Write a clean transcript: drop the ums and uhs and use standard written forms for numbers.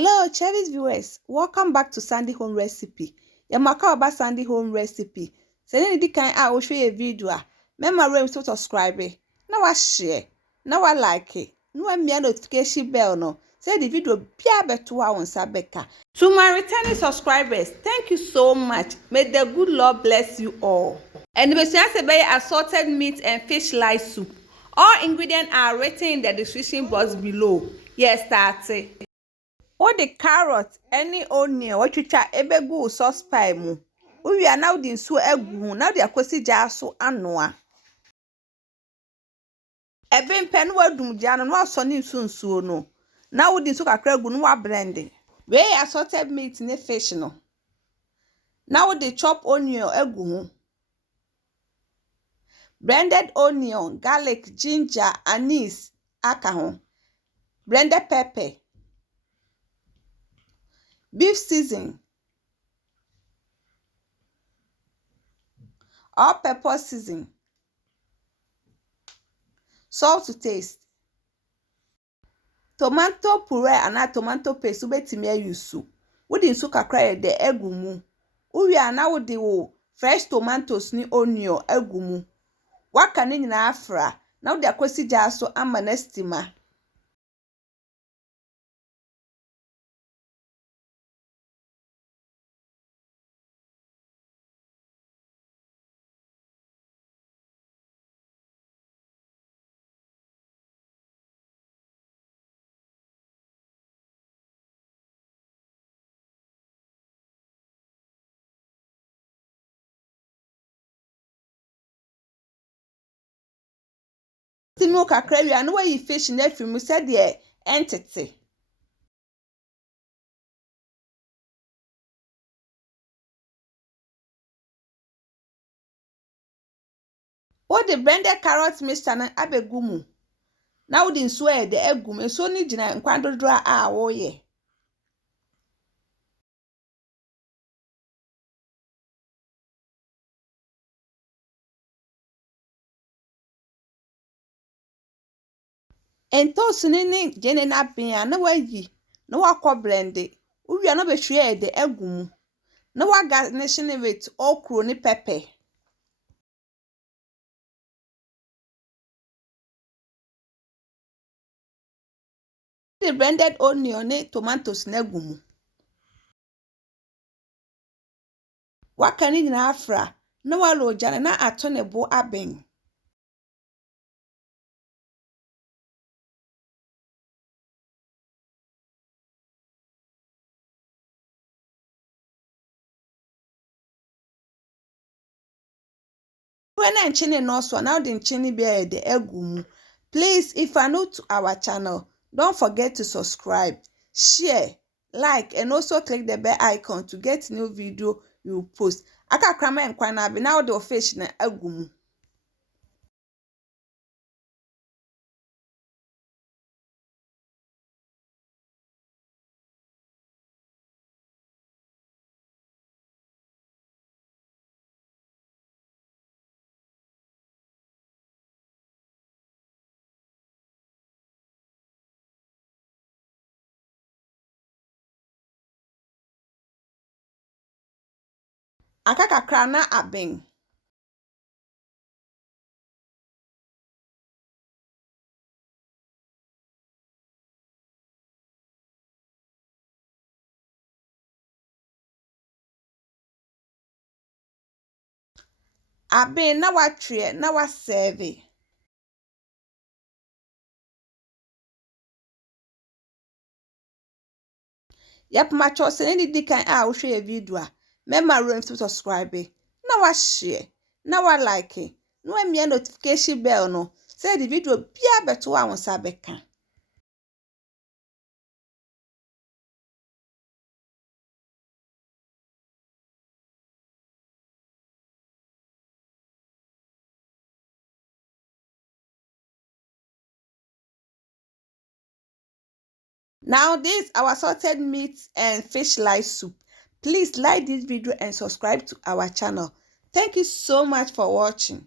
Hello, cherished viewers. Welcome back to Sandy Home Recipe. Yamaka about Sandy Home Recipe. Send any kind I show you a video. Remember to subscribe. Now I share. Now I like it. No me notification bell no. Say the video be better on Sabeka. To my returning subscribers, thank you so much. May the good Lord bless you all. And the assorted meat and fish lice soup. All ingredients are written in the description box below. Yes, start it. What the carrot, any onion, what you try ebe go sauce pie mu. We are now din so egu, now they are kwesi jaso anoa. Ebe mpen wa dum jano no so ni nsunsuo no. Now we din so kakra gu no wa blend. We assorted meat ne fish no. Now they chop onion egu ho. Blended onion, garlic, ginger, anise, aka ho. Blended pepper. Beef season, all pepper season, salt to taste, tomato puree and tomato paste ubetimi use. Wodi nso kakra de egu mu. Uwi ana wodi wo fresh tomatoes ni onion egu mu. Waka ni nyina afra, na wodi akwesi gya so ama na stima. Tinu kakra wi ana wayi fish na afimu se de entity. O the blended carrot mixture na abegu mu. Na wodi nso e de egum nso ni gina nkwadodro a wo ye. Entos ni jene na bia na wayi na wakọ blend. Uwi na be hwe de egum. Na wa garnish with okro ni pepper. The blended onion ni tomatoes na egum. Waka ni na afra na walo jana na ato ne bo aben. When I'm chini no so now the chini be the egum. Please, if you're new to our channel, don't forget to subscribe, share, like, and also click the bell icon to get new video you post. Aka krama and kwana be now the fish na egum. Aka krana abeng. Abeng na wa trie na wa serve. Yep, my choice any dikan a wo hwe video a. Remember to subscribe. Na wa share. Na wa like. No emi notification bell no. Say the video bia beto a won sabeka. Now this our salted meat and fish lice soup. Please like this video and subscribe to our channel. Thank you so much for watching.